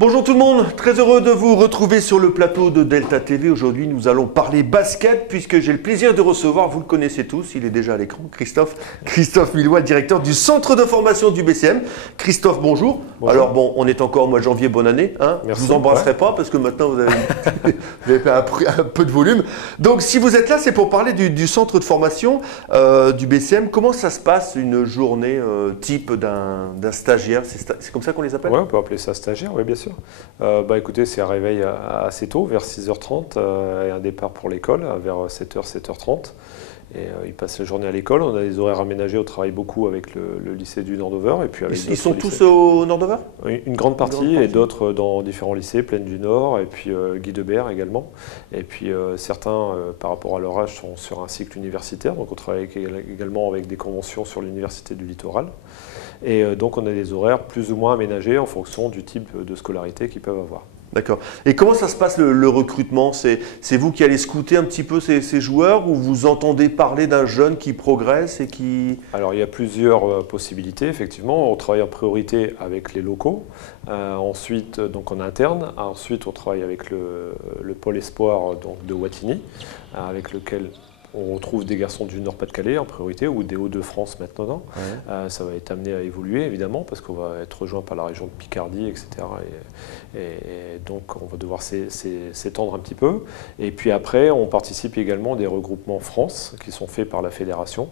Bonjour tout le monde, très heureux de vous retrouver sur le plateau de Delta TV. Aujourd'hui, nous allons parler basket puisque j'ai le plaisir de recevoir, vous le connaissez tous, il est déjà à l'écran, Christophe Millois, directeur du centre de formation du BCM. Christophe, bonjour. Alors bon, on est encore au mois de janvier, bonne année. Hein. Je vous embrasserai pas parce que maintenant vous avez fait un peu de volume. Donc si vous êtes là, c'est pour parler du centre de formation du BCM. Comment ça se passe une journée type d'un stagiaire? C'est comme ça qu'on les appelle? Oui, on peut appeler ça stagiaire, oui bien sûr. Écoutez, c'est un réveil assez tôt, vers 6h30, et un départ pour l'école vers 7h, 7h30. Et ils passent la journée à l'école. On a des horaires aménagés, on travaille beaucoup avec le lycée du Nord-Over. Et puis avec ils sont tous au Nord-Over? Oui, une grande partie, et d'autres dans différents lycées, Plaine du Nord, et puis Guy Debert également. Et puis certains, par rapport à leur âge, sont sur un cycle universitaire. Donc on travaille également avec des conventions sur l'Université du Littoral. Et donc on a des horaires plus ou moins aménagés en fonction du type de scolarité qu'ils peuvent avoir. D'accord. Et comment ça se passe le recrutement? C'est vous qui allez scouter un petit peu ces joueurs, ou vous entendez parler d'un jeune qui progresse et qui… Alors il y a plusieurs possibilités, effectivement. On travaille en priorité avec les locaux, ensuite donc en interne. Ensuite on travaille avec le pôle espoir donc, de Wattignies, avec lequel on retrouve des garçons du Nord-Pas-de-Calais en priorité, ou des Hauts-de-France maintenant. Ouais. Ça va être amené à évoluer évidemment, parce qu'on va être rejoint par la région de Picardie, etc. Et donc on va devoir s'étendre un petit peu. Et puis après, on participe également à des regroupements France qui sont faits par la fédération.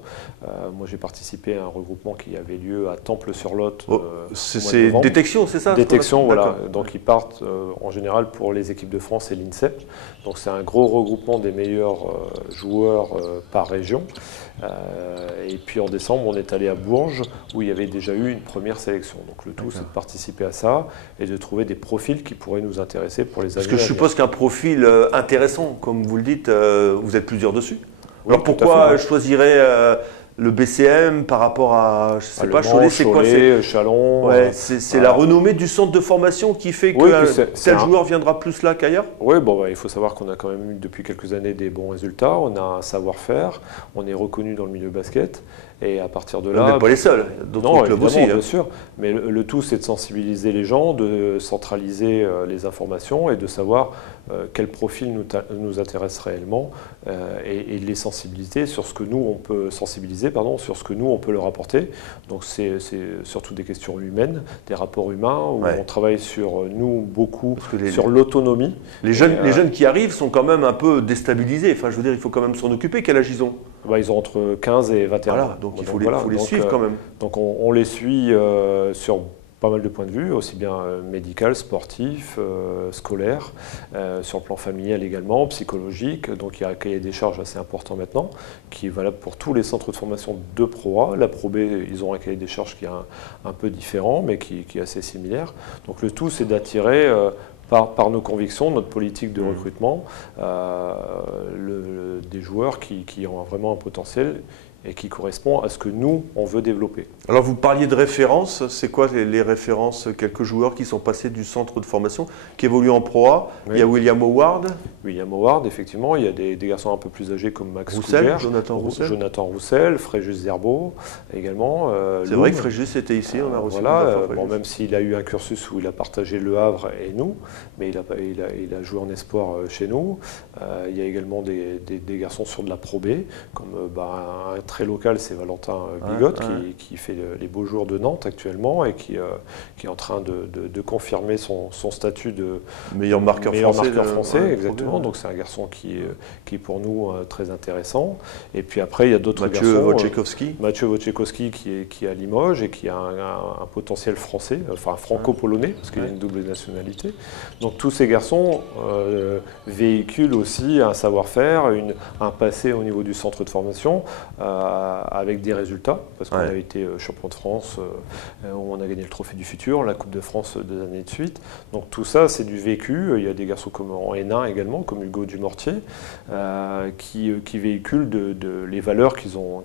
Moi j'ai participé à un regroupement qui avait lieu à Temple-sur-Lot. C'est détection, c'est ça? Détection, voilà. Donc ils partent en général pour les équipes de France et l'INSEP. Donc c'est un gros regroupement des meilleurs joueurs par région. Et puis en décembre, on est allé à Bourges où il y avait déjà eu une première sélection. Donc le tout, c'est de participer à ça et de trouver des profils qui pourraient nous intéresser pour les années à venir. Parce que je suppose qu'un profil intéressant, comme vous le dites, vous êtes plusieurs dessus. Oui, alors pourquoi je choisirais le BCM par rapport à, je sais pas, Cholet, c'est quoi? Chalon. Ouais, c'est la renommée du centre de formation qui fait que tel joueur viendra plus là qu'ailleurs? Oui, il faut savoir qu'on a quand même eu depuis quelques années des bons résultats, on a un savoir-faire, on est reconnu dans le milieu basket. Et à partir de là… On n'est pas les seuls, d'autres clubs aussi. Bien sûr, mais le tout c'est de sensibiliser les gens, de centraliser les informations et de savoir quel profil nous intéresse réellement et de les sensibiliser sur ce que nous on peut sur ce que nous on peut leur apporter. Donc c'est surtout des questions humaines, des rapports humains, où on travaille sur nous beaucoup, sur l'autonomie. Les jeunes qui arrivent sont quand même un peu déstabilisés, enfin je veux dire il faut quand même s'en occuper. Quel âge ils ont? Ils ont entre 15 et 21 ans. Donc il faut les suivre quand même. Donc on les suit sur pas mal de points de vue, aussi bien médical, sportif, scolaire, sur le plan familial également, psychologique. Donc il y a un cahier des charges assez important maintenant, qui est valable pour tous les centres de formation de Pro A. La Pro B, ils ont un cahier des charges qui est un peu différent, mais qui est assez similaire. Donc le tout, c'est d'attirer… Par nos convictions, notre politique de recrutement, des joueurs qui ont vraiment un potentiel et qui correspond à ce que nous, on veut développer. Alors vous parliez de références, c'est quoi les références? Quelques joueurs qui sont passés du centre de formation, qui évoluent en Pro A. Oui. Il y a William Howard. William Howard, effectivement. Il y a des garçons un peu plus âgés comme Max Couder, Jonathan Roussel, Fréjus Zerbo également. C'est vrai que Fréjus était ici, on a reçu. Voilà, même s'il a eu un cursus où il a partagé Le Havre et nous, mais il a joué en espoir chez nous. Il y a également des garçons sur de la Pro B, comme un très local, c'est Valentin Bigotte, qui fait les beaux jours de Nantes actuellement et qui est en train de confirmer son statut de meilleur marqueur français. Exactement. Donc c'est un garçon qui est pour nous très intéressant. Et puis après, il y a d'autres garçons. Mathieu Wojciechowski qui est à Limoges et qui a un potentiel français, enfin franco-polonais, parce qu'il a une double nationalité. Donc tous ces garçons véhiculent aussi un savoir-faire, un passé au niveau du centre de formation, avec des résultats, parce qu'on a été champion de France, on a gagné le trophée du futur, la Coupe de France 2 années de suite. Donc tout ça, c'est du vécu. Il y a des garçons comme en N1 également, comme Hugo Dumortier, qui véhiculent les valeurs qu'ils ont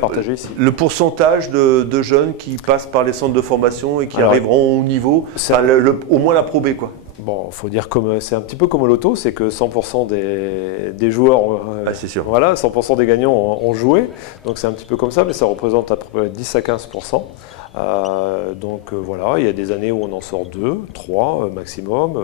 partagées ici. Le pourcentage de jeunes qui passent par les centres de formation et qui arriveront au niveau, au moins la Pro B, quoi. Bon, il faut dire que c'est un petit peu comme au loto, c'est que 100% des joueurs, c'est sûr. Voilà, 100% des gagnants ont joué. Donc c'est un petit peu comme ça, mais ça représente à peu près 10 à 15%. Voilà, il y a des années où on en sort 2, 3 maximum.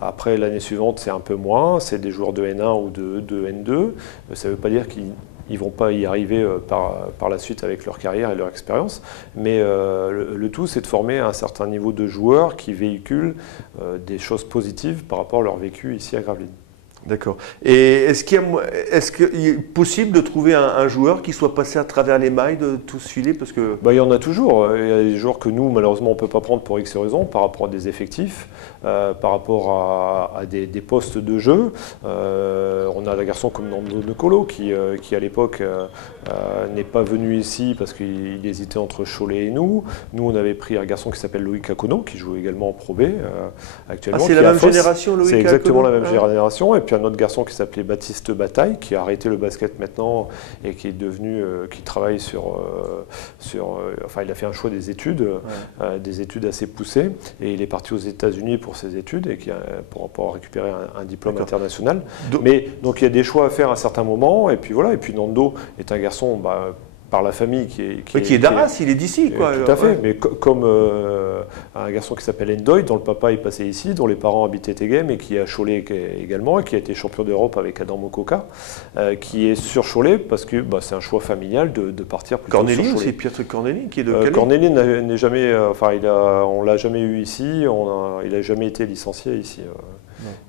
Après, l'année suivante, c'est un peu moins. C'est des joueurs de N1 ou de N2. Ça ne veut pas dire qu'ils ne vont pas y arriver par la suite avec leur carrière et leur expérience. Mais le tout, c'est de former un certain niveau de joueurs qui véhiculent des choses positives par rapport à leur vécu ici à Gravelines. D'accord. Et est-ce qu'il est possible de trouver un joueur qui soit passé à travers les mailles de tout ce filet parce que... Il y en a toujours. Il y a des joueurs que nous, malheureusement, on ne peut pas prendre pour X raisons, par rapport à des effectifs, par rapport à des postes de jeu. On a un garçon comme Nando Nicolo qui à l'époque, n'est pas venu ici parce qu'il hésitait entre Cholet et nous. Nous, on avait pris un garçon qui s'appelle Loïc Akono, qui joue également en Pro B actuellement. Ah, c'est la même génération, Loïc Akono ? C'est exactement la même génération. Et puis un autre garçon qui s'appelait Baptiste Bataille, qui a arrêté le basket maintenant et qui est devenu, qui travaille enfin, il a fait un choix des études assez poussées, et il est parti aux États-Unis pour ses études et pour récupérer un diplôme international. Donc il y a des choix à faire à certains moments, et puis voilà. Et puis Nando est un garçon. Par la famille qui est d'Arras, il est d'ici, quoi. Tout à fait, mais comme un garçon qui s'appelle Endoy, dont le papa est passé ici, dont les parents habitaient Teghem et qui est à Cholet également, et qui a été champion d'Europe avec Adam Mokoka, qui est sur Cholet parce que c'est un choix familial de partir plutôt sur Cholet. C'est Pietre Corneli qui est de Calais. Corneli n'est jamais, on l'a jamais eu ici, il n'a jamais été licencié ici.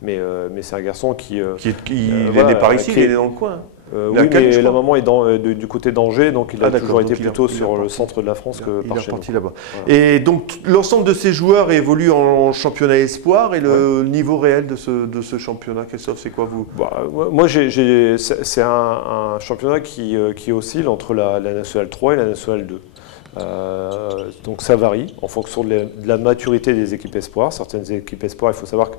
Mais c'est un garçon qui il n'est pas ici, il est né dans le coin. Oui, mais la maman est du côté d'Angers, donc il a toujours été plutôt sur le centre de la France que par chez nous. Il est parti là-bas. Voilà. Et donc l'ensemble de ces joueurs évoluent en championnat espoir, et le niveau réel de ce championnat, Christophe, c'est quoi vous? Moi, c'est un championnat qui oscille entre la Nationale 3 et la Nationale 2. Donc ça varie en fonction de la maturité des équipes espoirs. Certaines équipes espoirs, il faut savoir que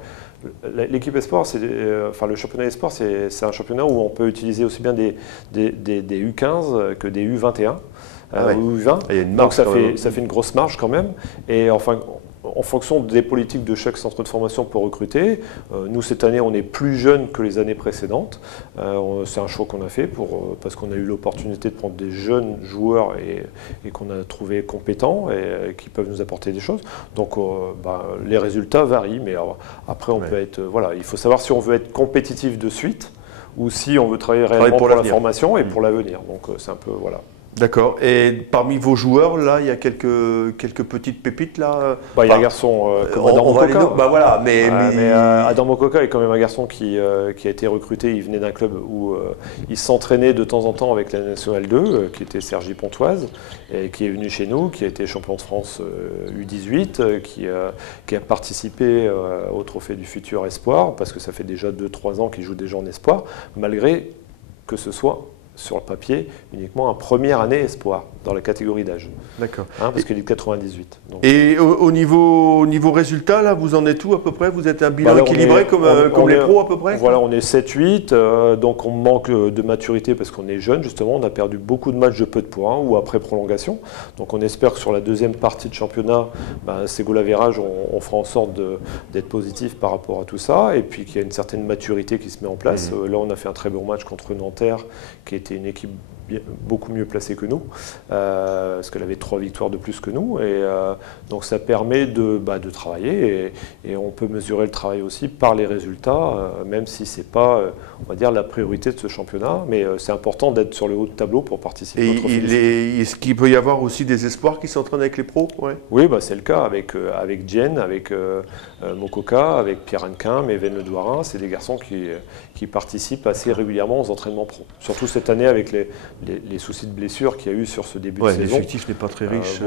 l'équipe espoir, le championnat espoir, c'est un championnat où on peut utiliser aussi bien des U15 que des U21 ou U20. Donc ça fait une grosse marge quand même. Et enfin, en fonction des politiques de chaque centre de formation pour recruter, nous cette année on est plus jeunes que les années précédentes. C'est un choix qu'on a fait parce qu'on a eu l'opportunité de prendre des jeunes joueurs et qu'on a trouvé compétents et qui peuvent nous apporter des choses. Donc les résultats varient, mais après on peut être... il faut savoir si on veut être compétitif de suite ou si on veut travailler réellement pour la formation et pour l'avenir. Donc c'est un peu... Voilà. D'accord. Et parmi vos joueurs, là, il y a quelques petites pépites, là. Il y a un garçon comme Adam Mokoka. Mais Adam Mokoka est quand même un garçon qui a été recruté. Il venait d'un club où il s'entraînait de temps en temps avec la Nationale 2, qui était Cergy-Pontoise, et qui est venu chez nous, qui a été champion de France U18, qui a participé au Trophée du Futur Espoir, parce que ça fait déjà 2-3 ans qu'il joue déjà en Espoir, malgré que ce soit sur le papier, uniquement en première année espoir, dans la catégorie d'âge. D'accord. Parce qu'il est de 98. Donc. Et au niveau résultat, là, vous en êtes où à peu près? Vous êtes un bilan équilibré comme les pros à peu près? Voilà, on est 7-8, donc on manque de maturité parce qu'on est jeune, justement. On a perdu beaucoup de matchs de peu de points ou après prolongation. Donc on espère que sur la deuxième partie de championnat, ces goals à virage, on fera en sorte d'être positif par rapport à tout ça. Et puis qu'il y a une certaine maturité qui se met en place. Là, on a fait un très bon match contre Nanterre, qui était une équipe beaucoup mieux placée que nous, parce qu'elle avait 3 victoires de plus que nous, et donc ça permet de travailler, et on peut mesurer le travail aussi par les résultats, même si c'est pas, on va dire, la priorité de ce championnat, mais c'est important d'être sur le haut de tableau pour participer au trophée. Est-ce qu'il peut y avoir aussi des espoirs qui s'entraînent avec les pros? Oui, c'est le cas avec Jen, avec Mokoka, avec Pierre Hannequin, Even Le Douarin. C'est des garçons qui participent assez régulièrement aux entraînements pro. Surtout cette année avec les soucis de blessures qu'il y a eu sur ce début de saison. L'effectif n'est pas très riche.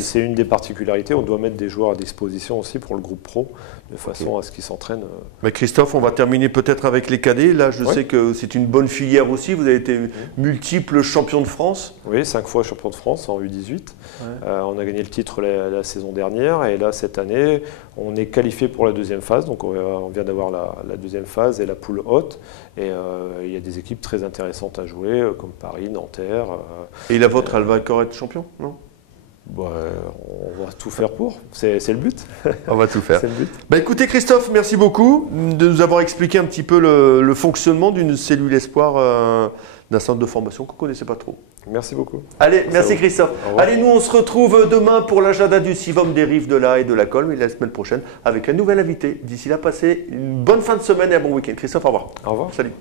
C'est une des particularités. On doit mettre des joueurs à disposition aussi pour le groupe pro, de façon à ce qu'ils s'entraînent. Mais Christophe, on va terminer peut-être avec les cadets. Là, je sais que c'est une bonne filière aussi. Vous avez été multiple champion de France. Oui, 5 fois champion de France en U18. On a gagné le titre la saison dernière. Et là, cette année, on est qualifié pour la deuxième phase. Donc on vient d'avoir la deuxième phase et la poule haute. Et il y a des équipes très intéressantes à jouer, comme Paris, Nanterre. Et la vôtre, elle va encore être champion, non? On va tout faire pour, c'est le but. On va tout faire. C'est le but. Écoutez Christophe, merci beaucoup de nous avoir expliqué un petit peu le fonctionnement d'une cellule espoir d'un centre de formation qu'on ne connaissait pas trop. Merci beaucoup. Allez, merci Christophe. Allez, nous on se retrouve demain pour l'agenda du CIVOM des Rives de l'Aa et de la Colme et la semaine prochaine avec un nouvel invité. D'ici là, passez une bonne fin de semaine et un bon week-end. Christophe, au revoir. Au revoir. Salut.